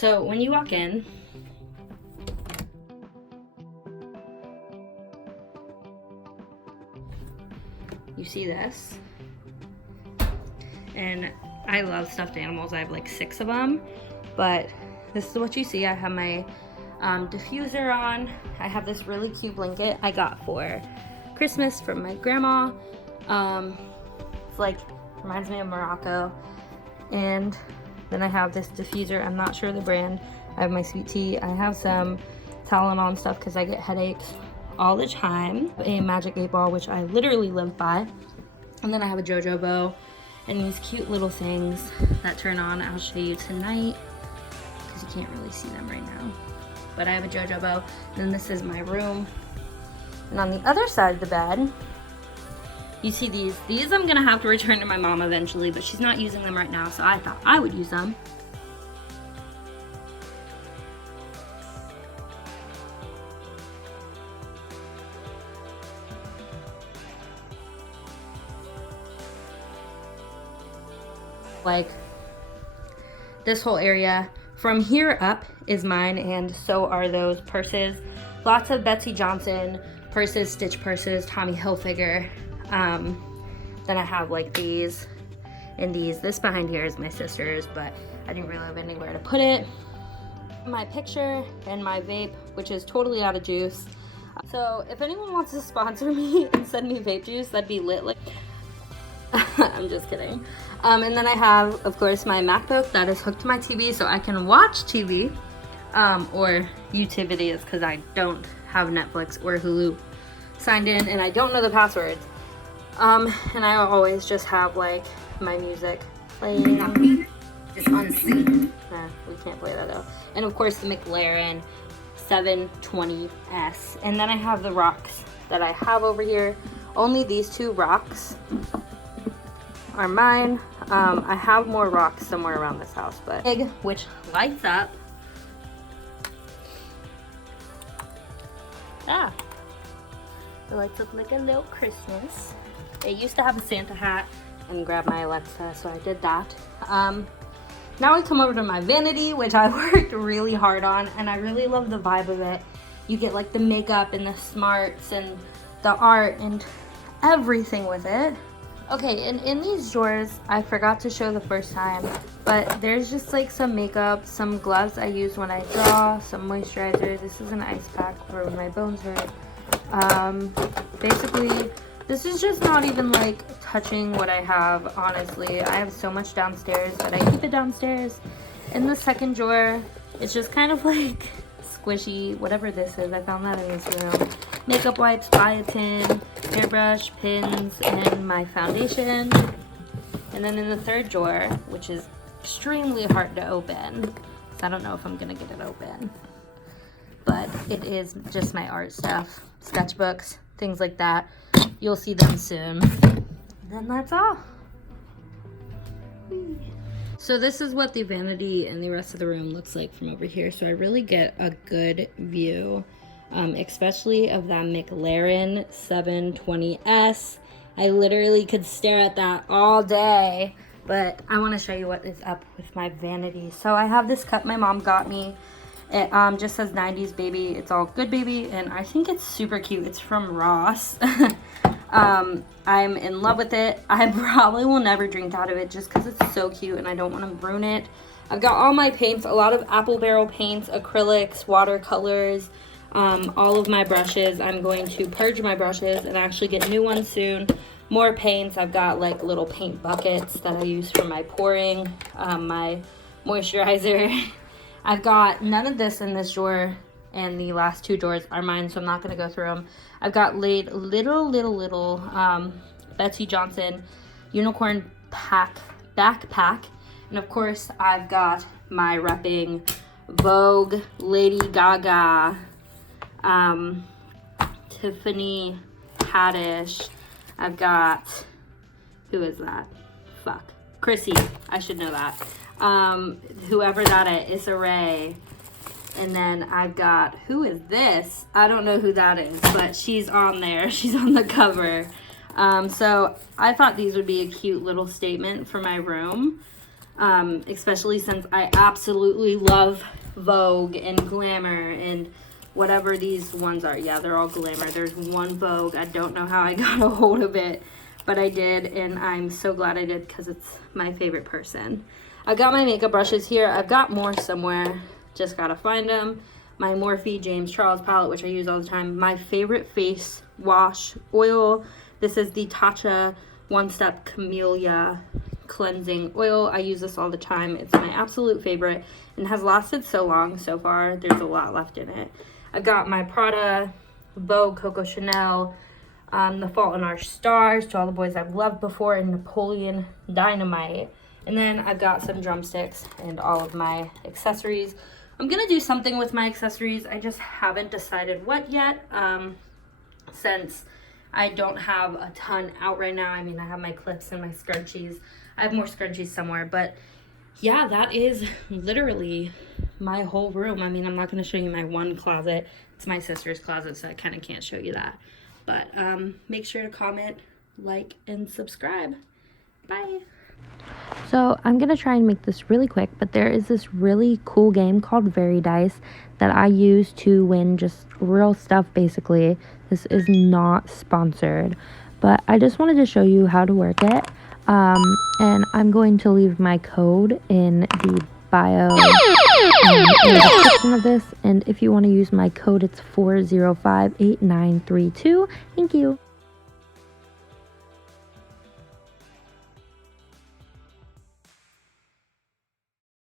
So when you walk in, you see this. And I love stuffed animals. I have like 6 of them. But this is what you see. I have my diffuser on. I have this really cute blanket I got for Christmas from my grandma. It's like, reminds me of Morocco. And then I have this diffuser. I'm not sure the brand. I have my sweet tea. I have some Tylenol and stuff because I get headaches all the time. A Magic 8 Ball, which I literally live by. And then I have a JoJo bow and these cute little things that turn on. I'll show you tonight because you can't really see them right now. But I have a JoJo bow. And then this is my room. And on the other side of the bed, you see these. These I'm gonna have to return to my mom eventually, but she's not using them right now, so I thought I would use them. Like this whole area from here up is mine, and so are those purses. Lots of Betsey Johnson purses, Stitch purses, Tommy Hilfiger. Then I have like these and these. This behind here is my sister's, but I didn't really have anywhere to put it. My picture and my vape, which is totally out of juice. So if anyone wants to sponsor me and send me vape juice, that'd be lit. Like, I'm just kidding. And then I have, of course, my MacBook that is hooked to my TV so I can watch TV, or YouTube videos because I don't have Netflix or Hulu signed in and I don't know the passwords. And I always just have like my music playing. Just unseen. Nah, we can't play that though. And of course the McLaren 720S. And then I have the rocks that I have over here. Only these 2 rocks are mine. I have more rocks somewhere around this house, but big, which lights up. Ah, it lights up like a little Christmas. I used to have a Santa hat and grab my Alexa, so I did that. Now we come over to my vanity, which I worked really hard on, and I really love the vibe of it. You get like the makeup and the smarts and the art and everything with it. Okay, and in these drawers, I forgot to show the first time, but there's just like some makeup, some gloves I use when I draw, some moisturizer. This is an ice pack for when my bones hurt. Basically, this is just not even like touching what I have, honestly. I have so much downstairs, but I keep it downstairs. In the second drawer, it's just kind of like squishy, whatever this is. I found that in this room. Makeup wipes, biotin, hairbrush, pins, and my foundation. And then in the third drawer, which is extremely hard to open, so I don't know if I'm gonna get it open, but it is just my art stuff, sketchbooks, things like that. You'll see them soon. And then that's all. Whee. So this is what the vanity and the rest of the room looks like from over here. So I really get a good view, especially of that McLaren 720S. I literally could stare at that all day, but I want to show you what is up with my vanity. So I have this cup my mom got me. It just says 90s baby. It's all good baby, and I think it's super cute. It's from Ross. I'm in love with it. I probably will never drink out of it just because it's so cute and I don't want to ruin it. I've got all my paints, a lot of apple barrel paints, acrylics, watercolors, all of my brushes. I'm going to purge my brushes and actually get new ones soon. More paints. I've got like little paint buckets that I use for my pouring, my moisturizer. I've got none of this in this drawer, and the last 2 drawers are mine, so I'm not going to go through them. I've got little Betsey Johnson unicorn backpack, and of course I've got my repping Vogue, Lady Gaga, Tiffany Haddish. I've got, who is that? Fuck, Chrissy, I should know that. Whoever that is, Issa Rae. And then I've got, who is this? I don't know who that is, but she's on there. She's on the cover. So I thought these would be a cute little statement for my room. especially since I absolutely love Vogue and Glamour and whatever these ones are. Yeah, they're all Glamour. There's one Vogue. I don't know how I got a hold of it, but I did, and I'm so glad I did because it's my favorite person. I got my makeup brushes here. I've got more somewhere. Just gotta find them. My Morphe James Charles palette, which I use all the time. My favorite face wash oil. This is the Tatcha One Step Camellia cleansing oil. I use this all the time. It's my absolute favorite and has lasted so long so far. There's a lot left in it. I've got my Prada, Vogue, Coco Chanel, The Fault in Our Stars, To All the Boys I've Loved Before, and Napoleon Dynamite. And then I've got some drumsticks and all of my accessories. I'm gonna do something with my accessories. I just haven't decided what yet, since I don't have a ton out right now. I mean, I have my clips and my scrunchies. I have more scrunchies somewhere, but yeah, that is literally my whole room. I mean, I'm not gonna show you my one closet. It's my sister's closet, so I kind of can't show you that. But make sure to comment, like, and subscribe. Bye. So I'm going to try and make this really quick, but there is this really cool game called Very Dice that I use to win just real stuff, basically. This is not sponsored, but I just wanted to show you how to work it. And I'm going to leave my code in the bio in the description of this. And if you want to use my code, it's 4058932. Thank you.